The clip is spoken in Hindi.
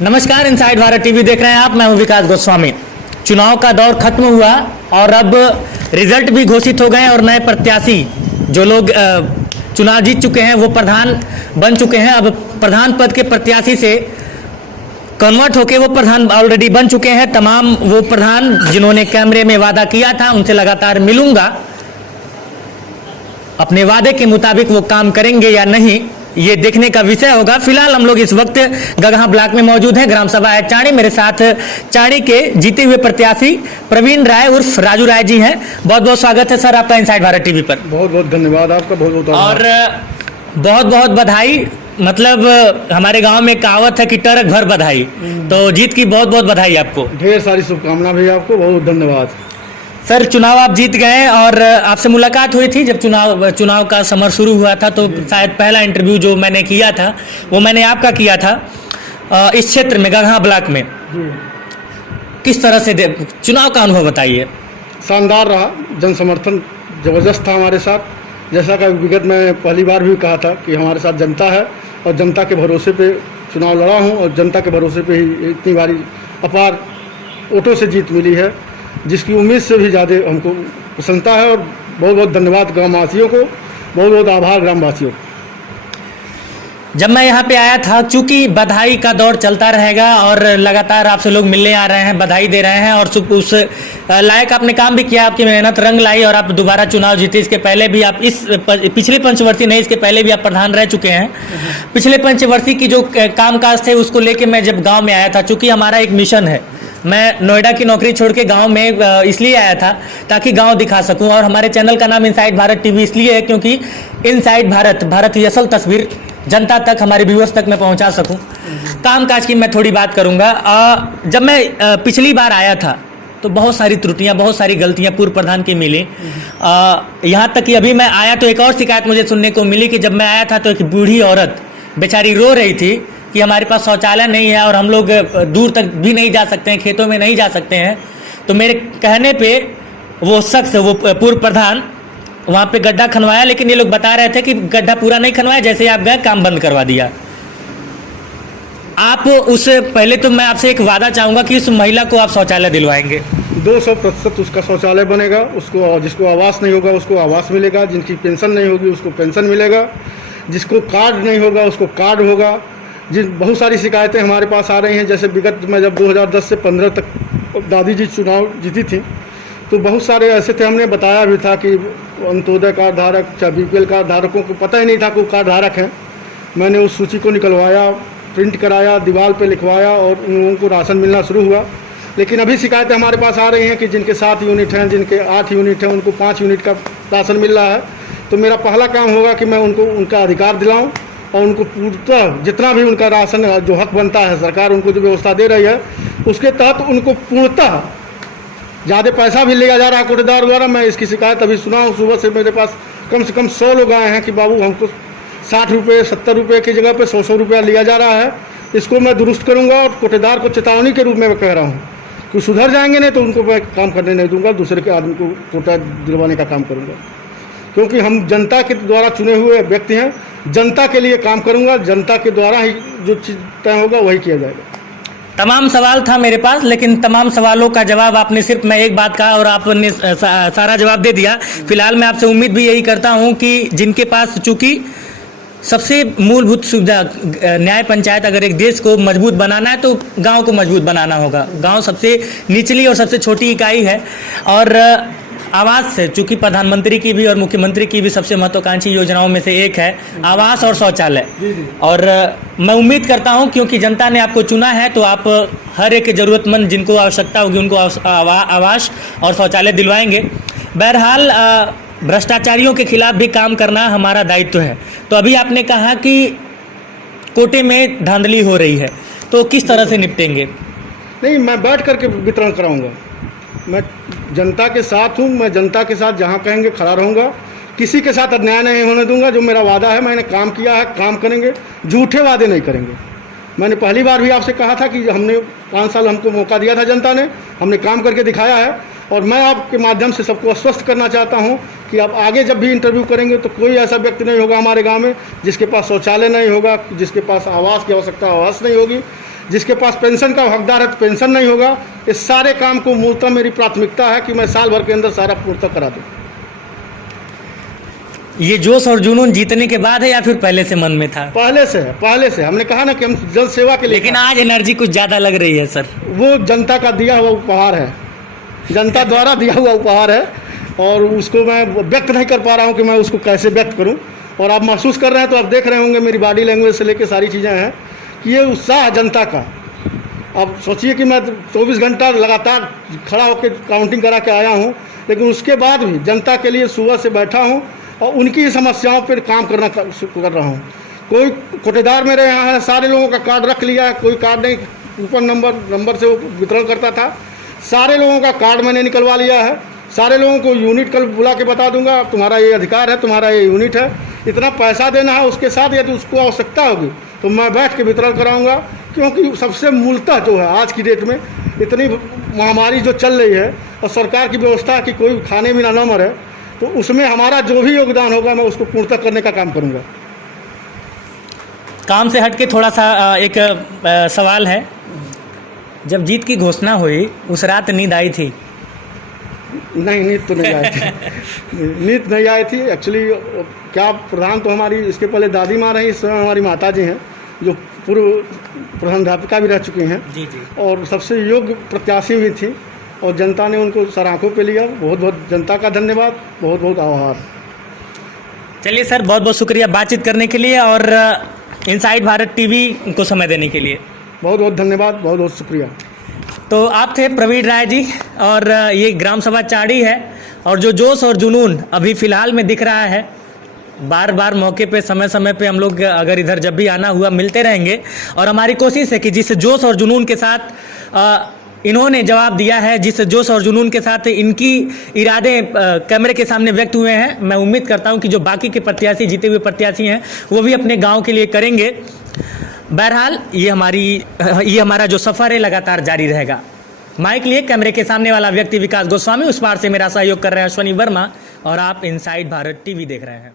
नमस्कार, इनसाइड भारत टीवी देख रहे हैं आप। मैं हूं विकास गोस्वामी। चुनाव का दौर खत्म हुआ और अब रिजल्ट भी घोषित हो गए और नए प्रत्याशी जो लोग चुनाव जीत चुके हैं वो प्रधान बन चुके हैं। अब प्रधान पद के प्रत्याशी से कन्वर्ट होके वो प्रधान ऑलरेडी बन चुके हैं। तमाम वो प्रधान जिन्होंने कैमरे में वादा किया था उनसे लगातार मिलूंगा, अपने वादे के मुताबिक वो काम करेंगे या नहीं, ये देखने का विषय होगा। फिलहाल हम लोग इस वक्त गगहा ब्लॉक में मौजूद हैं। ग्राम सभा है चाणी। मेरे साथ चाणी के जीते हुए प्रत्याशी प्रवीण राय उर्फ राजू राय जी हैं। बहुत बहुत स्वागत है सर आपका इनसाइड भारत टीवी पर। बहुत बहुत धन्यवाद आपका, बहुत बहुत और बहुत बहुत बधाई। मतलब हमारे गांव में कहावत है कि टरक भर बधाई, तो जीत की बहुत बहुत बधाई आपको। ढेर सारी शुभकामना भी आपको, बहुत धन्यवाद सर। चुनाव आप जीत गए और आपसे मुलाकात हुई थी जब चुनाव का समर शुरू हुआ था, तो शायद पहला इंटरव्यू जो मैंने किया था वो मैंने आपका किया था इस क्षेत्र में गगहा ब्लॉक में। किस तरह से चुनाव का अनुभव बताइए। शानदार रहा, जन समर्थन जबरदस्त था हमारे साथ। जैसा कि विगत में पहली बार भी कहा था कि हमारे साथ जनता है और जनता के भरोसे पे चुनाव लड़ा हूँ और जनता के भरोसे पे ही इतनी बारी अपार वोटों से जीत मिली है, जिसकी उम्मीद से भी ज़्यादा हमको प्रसन्नता है। और बहुत बहुत धन्यवाद ग्रामवासियों को, बहुत बहुत आभार ग्रामवासियों को। जब मैं यहाँ पे आया था, चूंकि बधाई का दौर चलता रहेगा और लगातार आपसे लोग मिलने आ रहे हैं, बधाई दे रहे हैं और उस लायक आपने काम भी किया, आपकी मेहनत रंग लाई और आप दोबारा चुनाव जीते। इसके पहले भी आप पिछले पंचवर्षीय नहीं, इसके पहले भी आप प्रधान रह चुके हैं। पिछले पंचवर्षीय की जो कामकाज थे उसको लेके मैं जब गाँव में आया था, चूँकि हमारा एक मिशन है, मैं नोएडा की नौकरी छोड़ के गाँव में इसलिए आया था ताकि गाँव दिखा सकूं। और हमारे चैनल का नाम इनसाइड भारत टीवी इसलिए है क्योंकि इनसाइड भारत की असल तस्वीर जनता तक, हमारे व्यूअर्स तक मैं पहुंचा सकूं। कामकाज की मैं थोड़ी बात करूंगा। जब मैं पिछली बार आया था तो बहुत सारी त्रुटियां, बहुत सारी गलतियां पूर्व प्रधान की मिली। यहाँ तक कि अभी मैं आया तो एक और शिकायत मुझे सुनने को मिली कि जब मैं आया था तो एक बूढ़ी औरत बेचारी रो रही थी कि हमारे पास शौचालय नहीं है और हम लोग दूर तक भी नहीं जा सकते हैं, खेतों में नहीं जा सकते हैं। तो मेरे कहने पे वो शख्स, वो पूर्व प्रधान वहाँ पे गड्ढा खनवाया, लेकिन ये लोग बता रहे थे कि गड्ढा पूरा नहीं खनवाया, जैसे आप गए काम बंद करवा दिया। आप उस पहले तो मैं आपसे एक वादा चाहूँगा कि उस महिला को आप शौचालय दिलवाएंगे। 200% उसका शौचालय बनेगा। उसको, जिसको आवास नहीं होगा उसको आवास मिलेगा, जिनकी पेंशन नहीं होगी उसको पेंशन मिलेगा, जिसको कार्ड नहीं होगा उसको कार्ड होगा। बहुत सारी शिकायतें हमारे पास आ रही हैं। जैसे विगत में जब 2010 से 15 तक दादी जी चुनाव जीती थी तो बहुत सारे ऐसे थे, हमने बताया भी था कि अंत्योदय कार्ड धारक, चाहे BPL कार्ड धारकों को पता ही नहीं था कि वो कार्ड धारक हैं। मैंने उस सूची को निकलवाया, प्रिंट कराया, दीवार पे लिखवाया और उन लोगों को राशन मिलना शुरू हुआ। लेकिन अभी शिकायतें हमारे पास आ रही हैं कि जिनके 7 यूनिट हैं, जिनके 8 यूनिट हैं, उनको 5 यूनिट का राशन मिल रहा है। तो मेरा पहला काम होगा कि मैं उनको उनका अधिकार दिलाऊँ और उनको पूर्णतः जितना भी उनका राशन जो हक बनता है, सरकार उनको जो व्यवस्था दे रही है उसके तहत उनको पूर्णतः। ज़्यादा पैसा भी लिया जा रहा है कोटेदार द्वारा। मैं इसकी शिकायत अभी सुना हूँ। सुबह से मेरे पास कम से कम 100 लोग आए हैं कि बाबू हमको 60 रुपये 70 रुपये की जगह पे 100 रुपया लिया जा रहा है। इसको मैं दुरुस्त करूँगा और कोटेदार को चेतावनी के रूप में मैं कह रहा हूँ कि सुधर जाएंगे नहीं तो उनको मैं काम करने नहीं दूँगा, दूसरे के आदमी को कोटा दिलवाने का काम करूँगा। क्योंकि हम जनता के द्वारा चुने हुए व्यक्ति हैं, जनता के लिए काम करूँगा, जनता के द्वारा ही जो चीज़ तय होगा वही किया जाएगा। तमाम सवाल था मेरे पास, लेकिन तमाम सवालों का जवाब आपने सिर्फ मैं एक बात कहा और आपने सारा जवाब दे दिया। फिलहाल मैं आपसे उम्मीद भी यही करता हूं कि जिनके पास, चूंकि सबसे मूलभूत सुविधा न्याय पंचायत, अगर एक देश को मजबूत बनाना है तो गांव को मजबूत बनाना होगा। गांव सबसे निचली और सबसे छोटी इकाई है और आवास से, चूंकि प्रधानमंत्री की भी और मुख्यमंत्री की भी सबसे महत्वाकांक्षी योजनाओं में से एक है आवास और शौचालय। और मैं उम्मीद करता हूं क्योंकि जनता ने आपको चुना है तो आप हर एक ज़रूरतमंद जिनको आवश्यकता होगी उनको आवास और शौचालय दिलवाएंगे। बहरहाल भ्रष्टाचारियों के खिलाफ भी काम करना हमारा दायित्व है। तो अभी आपने कहा कि कोटे में धांधली हो रही है, तो किस तरह से निपटेंगे? नहीं, मैं बैठ करके वितरण कराऊँगा। मैं जनता के साथ हूँ, मैं जनता के साथ जहाँ कहेंगे खड़ा रहूँगा। किसी के साथ अन्याय नहीं होने दूंगा। जो मेरा वादा है, मैंने काम किया है, काम करेंगे, झूठे वादे नहीं करेंगे। मैंने पहली बार भी आपसे कहा था कि हमने 5 साल हमको मौका दिया था जनता ने, हमने काम करके दिखाया है। और मैं आपके माध्यम से सबको आश्वस्त करना चाहता हूं कि आप आगे जब भी इंटरव्यू करेंगे तो कोई ऐसा व्यक्ति नहीं होगा हमारे गांव में जिसके पास शौचालय नहीं होगा, जिसके पास आवास की आवश्यकता आवास नहीं होगी, जिसके पास पेंशन का हकदार है तो पेंशन नहीं होगा। इस सारे काम को मूलतः मेरी प्राथमिकता है कि मैं साल भर के अंदर सारा पूर्णतः करा दूँ। ये जोश और जुनून जीतने के बाद है या फिर पहले से मन में था? पहले से हमने कहा ना कि हम जन सेवा के लिए। लेकिन आज एनर्जी कुछ ज़्यादा लग रही है सर। वो जनता का दिया हुआ उपहार है, जनता द्वारा दिया हुआ उपहार है और उसको मैं व्यक्त नहीं कर पा रहा हूँ कि मैं उसको कैसे व्यक्त करूँ। और आप महसूस कर रहे हैं तो आप देख रहे होंगे मेरी बॉडी लैंग्वेज से लेकर सारी चीज़ें हैं कि ये उत्साह है जनता का। अब सोचिए कि मैं 24 घंटा लगातार खड़ा होकर काउंटिंग करा के आया हूँ, लेकिन उसके बाद भी जनता के लिए सुबह से बैठा हूँ और उनकी समस्याओं पर काम कर रहा हूँ। कोई कोटेदार मेरे यहाँ है, सारे लोगों का कार्ड रख लिया है, कोई कार्ड नहीं, कूपन नंबर से वो वितरण करता था, सारे लोगों का कार्ड मैंने निकलवा लिया है। सारे लोगों को यूनिट कल बुला के बता दूंगा, तुम्हारा ये अधिकार है, तुम्हारा ये यूनिट है, इतना पैसा देना है। उसके साथ यदि उसको आवश्यकता होगी तो मैं बैठ के वितरण कराऊंगा, क्योंकि सबसे मूलतः जो है आज की डेट में इतनी महामारी जो चल रही है और सरकार की व्यवस्था कि कोई खाने में ना मरे, तो उसमें हमारा जो भी योगदान होगा मैं उसको पूर्णतः करने का काम करूँगा। काम से हट के थोड़ा सा एक सवाल है, जब जीत की घोषणा हुई उस रात नींद आई थी? नहीं, नींद तो नहीं आई थी। नींद नहीं आई थी एक्चुअली। क्या प्रधान तो हमारी इसके पहले दादी माँ रही, इस समय हमारी माता जी हैं जो पूर्व प्रधानाध्यापिका भी रह चुकी हैं जी जी, और सबसे योग्य प्रत्याशी भी थी और जनता ने उनको सराखों पे लिया। बहुत बहुत जनता का धन्यवाद, बहुत बहुत आभार। चलिए सर, बहुत बहुत शुक्रिया बातचीत करने के लिए और इनसाइड भारत टीवी को समय देने के लिए। बहुत बहुत धन्यवाद, बहुत बहुत शुक्रिया। तो आप थे प्रवीण राय जी और ये ग्राम सभा चाड़ी है और जो जोश और जुनून अभी फ़िलहाल में दिख रहा है, बार बार मौके पे समय समय पे हम लोग अगर इधर जब भी आना हुआ मिलते रहेंगे और हमारी कोशिश है कि जिस जोश और जुनून के साथ इन्होंने जवाब दिया है, जिस जोश और जुनून के साथ इनकी इरादे कैमरे के सामने व्यक्त हुए हैं, मैं उम्मीद करता हूं कि जो बाकी के प्रत्याशी, जीते हुए प्रत्याशी हैं, वो भी अपने गांव के लिए करेंगे। बहरहाल ये हमारा जो सफ़र है लगातार जारी रहेगा। माइक लिए कैमरे के सामने वाला व्यक्ति विकास गोस्वामी, उस पार से मेरा सहयोग कर रहे हैं अश्वनी वर्मा और आप इनसाइड भारत टीवी देख रहे हैं।